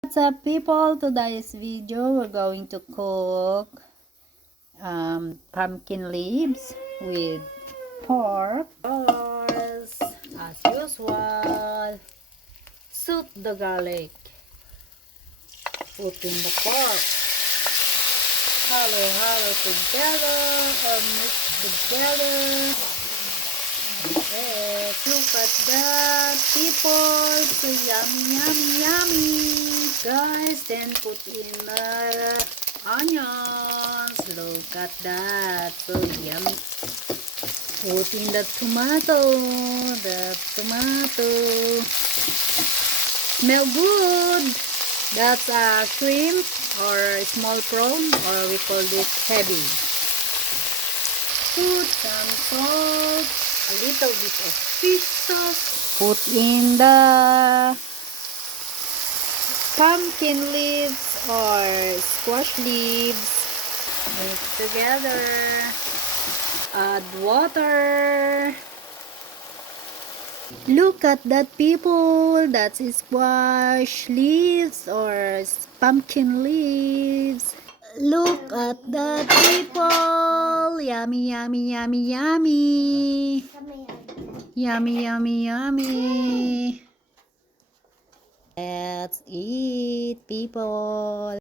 What's up, people? Today's video we're going to cook pumpkin leaves with pork. As usual, soak the garlic, put in the pork, hallow together or mix together. Yes, look at that, people, so yummy, guys. Then put in the onions. Look at that, so yummy. Put in the tomato. Smell good. That's a shrimp or small prawn, or we call it heavy. Put some salt, a little bit of fish sauce. Put in the pumpkin leaves or squash leaves. Mix together. Add water. Look at that, people. That's squash leaves or pumpkin leaves. Look at that, people. Yummy. Yummy. That's it, people.